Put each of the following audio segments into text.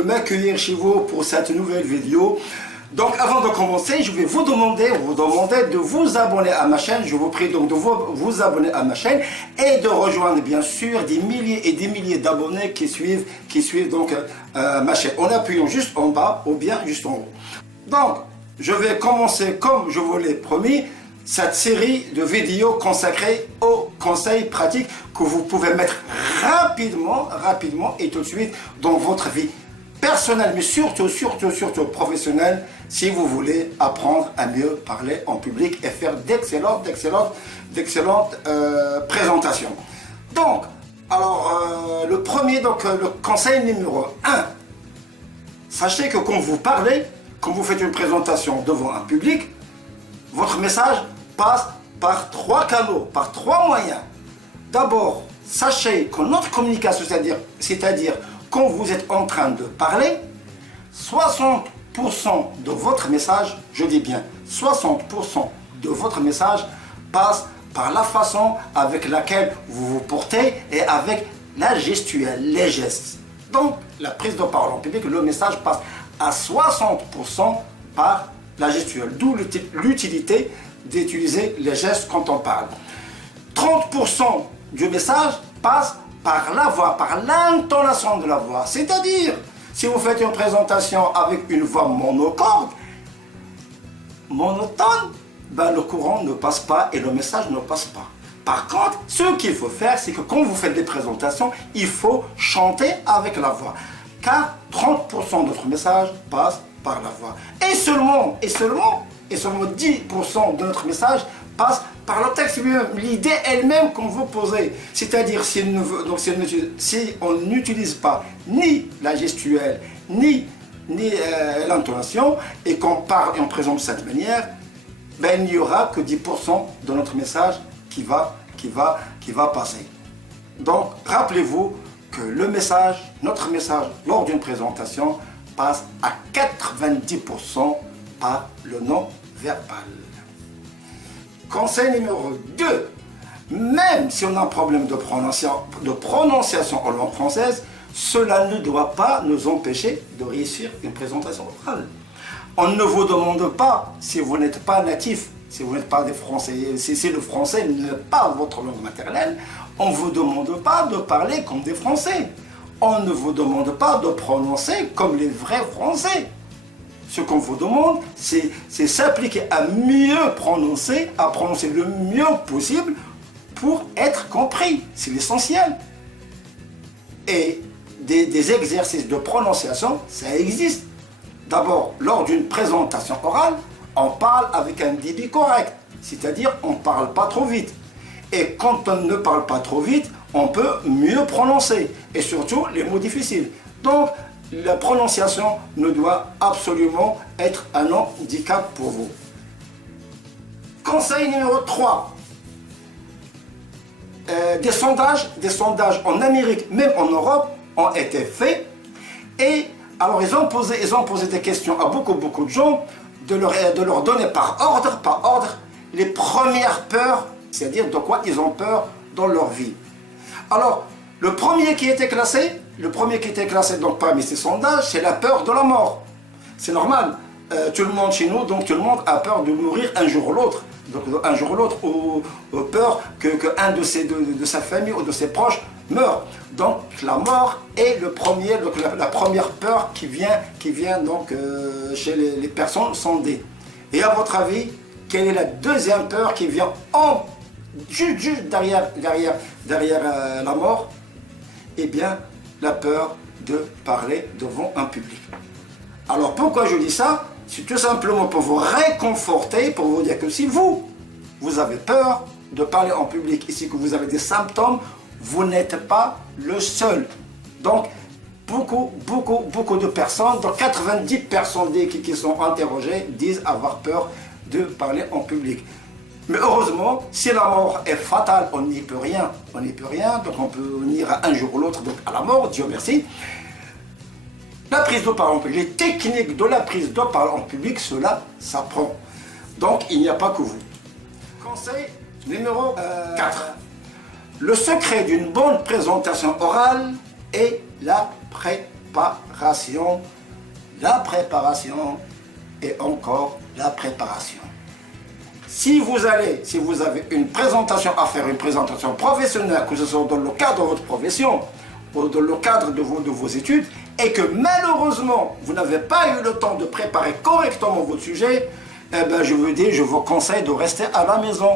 de m'accueillir chez vous pour cette nouvelle vidéo. Donc avant de commencer, je vais vous demander de vous abonner à ma chaîne. Je vous prie donc de vous abonner à ma chaîne et de rejoindre bien sûr des milliers et des milliers d'abonnés qui suivent donc ma chaîne en appuyant juste en bas ou bien juste en haut. Donc je vais commencer comme je vous l'ai promis cette série de vidéos consacrées aux conseils pratiques que vous pouvez mettre rapidement et tout de suite dans votre vie personnelle, mais surtout professionnelle, si vous voulez apprendre à mieux parler en public et faire d'excellentes présentations. Donc, alors, le premier, donc le conseil numéro 1, sachez que quand vous parlez, quand vous faites une présentation devant un public, votre message passe par 3 canaux, par 3 moyens. D'abord, sachez que notre communication, c'est-à-dire quand vous êtes en train de parler, 60% de votre message, je dis bien 60% de votre message passe par la façon avec laquelle vous vous portez et avec la gestuelle, les gestes. Donc, la prise de parole en public, le message passe à 60% par la gestuelle, d'où l'utilité d'utiliser les gestes quand on parle. 30% du message passe par la voix, par l'intonation de la voix. C'est-à-dire, si vous faites une présentation avec une voix monotone, ben le courant ne passe pas et le message ne passe pas. Par contre, ce qu'il faut faire, c'est que quand vous faites des présentations, il faut chanter avec la voix. Car 30% de votre message passe par la voix. Et seulement 10% de notre message passe par le texte lui-même, l'idée elle-même qu'on veut poser. C'est-à-dire si on n'utilise pas ni la gestuelle, ni l'intonation, et qu'on parle et on présente de cette manière, ben, il n'y aura que 10% de notre message qui va passer. Donc, rappelez-vous que notre message lors d'une présentation passe à 90% par le non-verbal. Conseil numéro 2. Même si on a un problème de prononciation en langue française, cela ne doit pas nous empêcher de réussir une présentation orale. On ne vous demande pas, si vous n'êtes pas natif, si vous n'êtes pas des Français, si le français n'est pas votre langue maternelle, on ne vous demande pas de parler comme des Français. On ne vous demande pas de prononcer comme les vrais Français. Ce qu'on vous demande, c'est s'appliquer à mieux prononcer, à prononcer le mieux possible pour être compris. C'est l'essentiel. Et des exercices de prononciation, ça existe. D'abord, lors d'une présentation orale, on parle avec un débit correct, c'est-à-dire on ne parle pas trop vite. Et quand on ne parle pas trop vite, on peut mieux prononcer, et surtout les mots difficiles. Donc, la prononciation ne doit absolument être un handicap pour vous. Conseil numéro 3. Des sondages en Amérique, même en Europe, ont été faits. Et alors ils ont posé des questions à beaucoup de gens, de leur donner par ordre, les premières peurs, c'est-à-dire de quoi ils ont peur dans leur vie. Alors, le premier qui était classé donc parmi ces sondages, c'est la peur de la mort. C'est normal, tout le monde chez nous, donc tout le monde a peur de mourir un jour ou l'autre. Donc un jour ou l'autre, ou peur que un de sa famille ou de ses proches meure. Donc la mort est la première peur qui vient donc chez les personnes sondées. Et à votre avis, quelle est la deuxième peur qui vient juste derrière la mort? Eh bien, la peur de parler devant un public. Alors pourquoi je dis ça? C'est tout simplement pour vous réconforter, pour vous dire que si vous avez peur de parler en public et si que vous avez des symptômes, vous n'êtes pas le seul. Donc, beaucoup de personnes, donc 90% qui sont interrogées disent avoir peur de parler en public. Mais heureusement, si la mort est fatale, on n'y peut rien. Donc on peut venir un jour ou l'autre à la mort, Dieu merci. La prise de parole en public, les techniques de la prise de parole en public, cela s'apprend. Donc il n'y a pas que vous. Conseil numéro 4. Le secret d'une bonne présentation orale est la préparation, la préparation et encore la préparation. Si vous avez une présentation à faire, une présentation professionnelle, que ce soit dans le cadre de votre profession ou dans le cadre de vos études, et que malheureusement vous n'avez pas eu le temps de préparer correctement votre sujet, eh ben, je vous conseille de rester à la maison.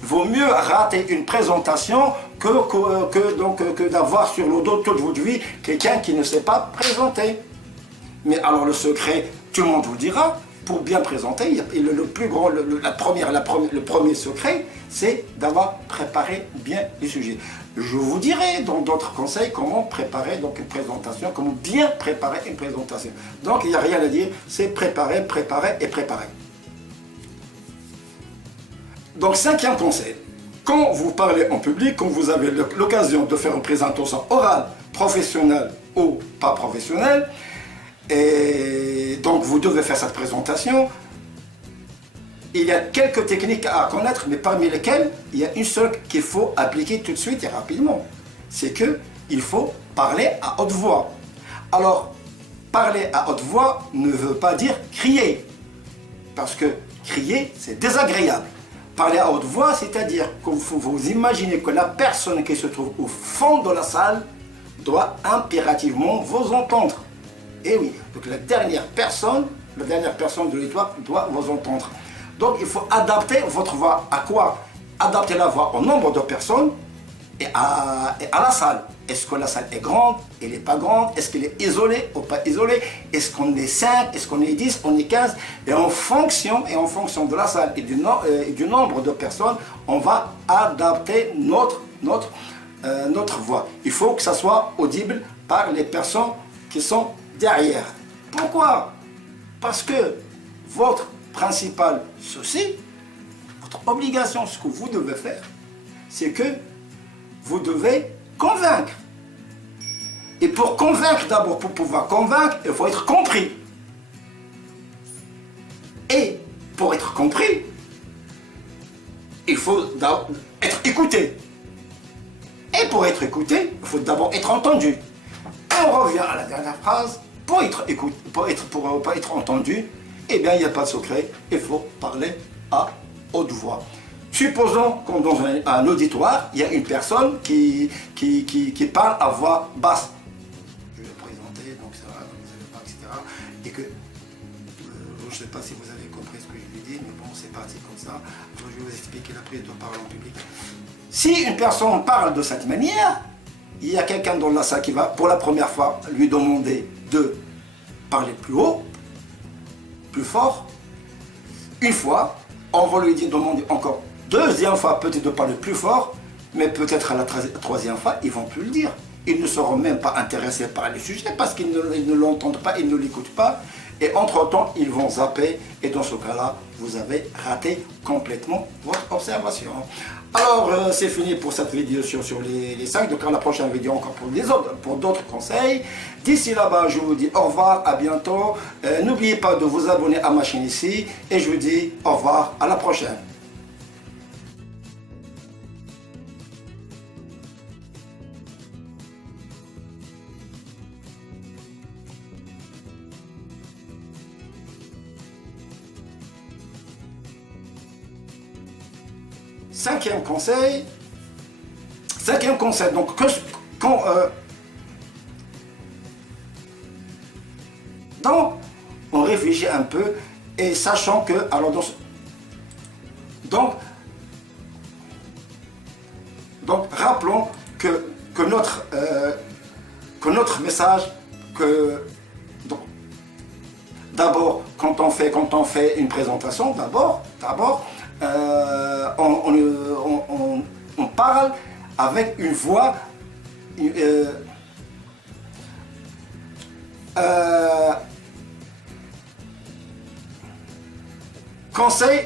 Il vaut mieux rater une présentation que d'avoir sur le dos toute votre vie quelqu'un qui ne s'est pas présenté. Mais alors le secret, tout le monde vous dira, pour bien présenter, le premier secret, c'est d'avoir préparé bien les sujets. Je vous dirai dans d'autres conseils comment préparer donc une présentation, comment bien préparer une présentation. Donc il n'y a rien à dire, c'est préparer, préparer et préparer. Donc 5e conseil, quand vous parlez en public, quand vous avez l'occasion de faire une présentation orale, professionnelle ou pas professionnelle, et donc vous devez faire cette présentation, il y a quelques techniques à connaître, mais parmi lesquelles il y a une seule qu'il faut appliquer tout de suite et rapidement. C'est qu'il faut parler à haute voix. Alors, parler à haute voix ne veut pas dire crier, parce que crier, c'est désagréable. Parler à haute voix, c'est-à-dire que vous imaginez que la personne qui se trouve au fond de la salle doit impérativement vous entendre. Et oui, donc la dernière personne de l'histoire doit vous entendre. Donc il faut adapter votre voix à quoi? Adapter la voix au nombre de personnes et à la salle. Est-ce que la salle est grande? Elle n'est pas grande? Est-ce qu'elle est isolée ou pas isolée? Est-ce qu'on est 5? Est-ce qu'on est 10? On est 15? Et en fonction de la salle et du nombre de personnes, on va adapter notre voix. Il faut que ça soit audible par les personnes qui sont derrière. Pourquoi? Parce que votre principal souci, votre obligation, ce que vous devez faire, c'est que vous devez convaincre. Et pour convaincre, d'abord, pour pouvoir convaincre, il faut être compris. Et pour être compris, il faut être écouté. Et pour être écouté, il faut d'abord être entendu. Et on revient à la dernière phrase, pour être entendu, eh bien, il n'y a pas de secret, il faut parler à haute voix. Supposons que dans un auditoire, il y a une personne qui parle à voix basse. Je vais présenter, donc ça va, donc vous allez pas, etc. Et que, je ne sais pas si vous avez compris ce que je lui dis, mais bon, c'est parti comme ça. Donc, je vais vous expliquer la prise de parole en public. Si une personne parle de cette manière, il y a quelqu'un dans la salle qui va, pour la première fois, lui demander de parler plus haut, plus fort. Une fois, on va lui demander encore deuxième fois peut-être de parler plus fort, mais peut-être à la troisième fois, ils ne vont plus le dire. Ils ne seront même pas intéressés par le sujet parce qu'ils ne l'entendent pas, ils ne l'écoutent pas. Et entre-temps, ils vont zapper. Et dans ce cas-là, vous avez raté complètement votre observation. Alors, c'est fini pour cette vidéo sur les 5. Donc, à la prochaine vidéo, encore pour d'autres conseils. D'ici là-bas, je vous dis au revoir, à bientôt. N'oubliez pas de vous abonner à ma chaîne ici. Et je vous dis au revoir, à la prochaine. Cinquième conseil, donc quand on réfléchit un peu et sachant que, alors donc rappelons que notre message, d'abord quand on fait une présentation, d'abord on parle avec une voix conseil